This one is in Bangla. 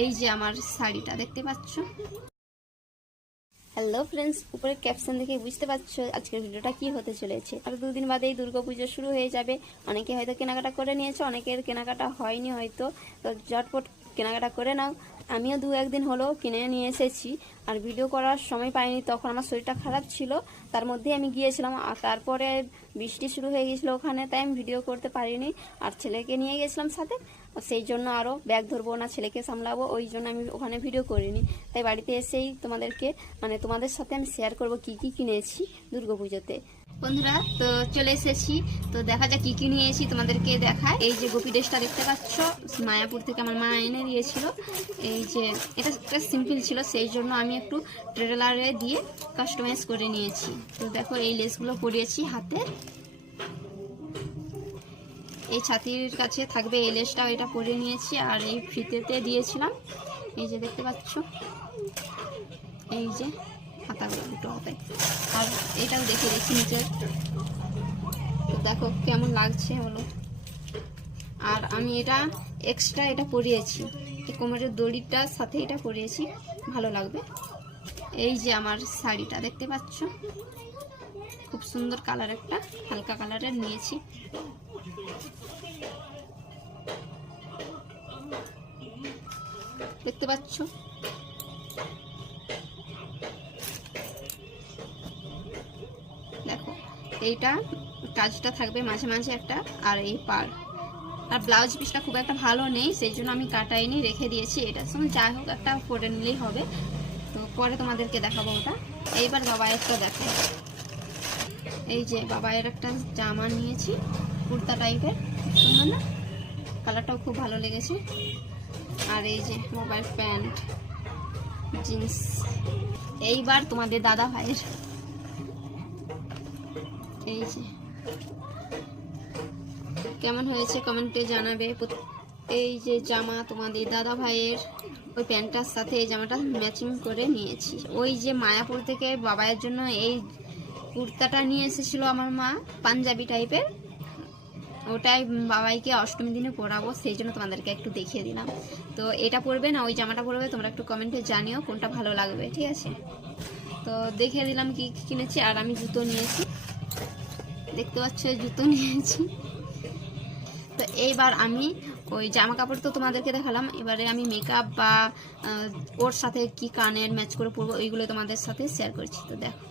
এই যে আমার শাড়িটা দেখতে পাচ্ছ। হ্যালো ফ্রেন্ডস, উপরে ক্যাপশন দেখে বুঝতে পারছো আজকের ভিডিওটা কি হতে চলেছে। আর দুদিন বাদেই দুর্গাপুজো শুরু হয়ে যাবে। অনেকে হয়তো কেনাকাটা করে নিয়েছে, অনেকের কেনাকাটা হয়নি হয়তো, তো ঝটপট কেনাকাটা করে নাও। আমিও দু একদিন হলো কিনে নিয়ে এসেছি, আর ভিডিও করার সময় পাইনি, তখন আমার শরীরটা খারাপ ছিল, তার মধ্যেই আমি গিয়েছিলাম। আর তারপরে বৃষ্টি শুরু হয়ে গেছিলো ওখানে, তাই আমি ভিডিও করতে পারিনি। আর ছেলেকে নিয়ে গেছিলাম সাথে, সেই জন্য আরও ব্যাগ ধরবো না, ছেলেকে সামলাবো, ওই জন্য আমি ওখানে ভিডিও করিনি। তাই বাড়িতে এসেই তোমাদের সাথে আমি শেয়ার করবো কি কি কিনেছি দুর্গাপুজোতে। বন্ধুরা, তো চলে এসেছি, তো দেখা যাক কি কি নিয়েছি তোমাদেরকে দেখায়। এই যে গোপী ড্রেসটা দেখতে পাচ্ছ, মায়াপুর থেকে আমার মা এনে দিয়েছিল। এই যে এটা একটা সিম্পল ছিল, সেই জন্য আমি একটু ট্রেলারে দিয়ে কাস্টমাইজ করে নিয়েছি। তো দেখো এই লেসগুলো পরিয়েছি হাতে, এই ছাতির কাছে থাকবে এই লেসটাও, এটা পরিয়ে নিয়েছি। আর এই ফিতেতে দিয়েছিলাম, এই যে দেখতে পাচ্ছ, এই যে হাতাগুলো দুটো হাতায়। আর এটাও দেখে দেখি নিচের, দেখো কেমন লাগছে বলো। আর আমি এটা এক্সট্রা এটা পরিয়েছি, এই কোমরের দড়িটার সাথে এটা পরিয়েছি, ভালো লাগবে। এই যে আমার শাড়িটা দেখতে পাচ্ছ, খুব সুন্দর কালার, একটা হালকা কালারের নিয়েছি। দেখতে পাচ্ছ, দেখো এইটা কাজটা থাকবে মাঝে মাঝে একটা, আর এই পার। আর ব্লাউজ পিসটা খুব একটা ভালো নেই, সেই জন্য আমি কাটাইনি, রেখে দিয়েছি। এটার সঙ্গে যাই হোক একটা পরে নিলেই হবে, তো পরে তোমাদেরকে দেখাবো ওটা। এইবার বাবায়েরটা দেখো, এই যে বাবায়ের একটা জামা নিয়েছি, কুর্তা টাইপের, সুন্দর না? কালারটাও খুব ভালো লেগেছে। আর এই যে বাবায়ের প্যান্ট, জিন্স। এইবার তোমাদের দাদা ভাইয়ের, এই যে কেমন হয়েছে কমেন্টে জানাবে। এই যে জামা তোমাদের দাদা ভাইয়ের, ওই প্যান্টটার সাথে এই জামাটা ম্যাচিং করে নিয়েছি। ওই যে মায়াপুর থেকে বাবাইয়ের জন্য এই কুর্তাটা নিয়ে এসেছিল আমার মা, পাঞ্জাবি টাইপের, ওটাই বাবাইকে অষ্টমী দিনে পরাবো, সেই জন্য তোমাদেরকে একটু দেখিয়ে দিলাম। তো এটা পরবে না ওই জামাটা পরবে, তোমরা একটু কমেন্টে জানিও কোনটা ভালো লাগবে, ঠিক আছে? তো দেখিয়ে দিলাম কি কিনেছি। আর আমি জুতো নিয়েছি, দেখতে পাচ্ছ জুতো নিয়েছি। তো এইবার আমি ওই জামা কাপড় তো তোমাদেরকে দেখালাম, এবারে আমি মেকআপ বা ওর সাথে কি কানের ম্যাচ করে পরবো ওইগুলো তোমাদের সাথে শেয়ার করছি। তো দেখো।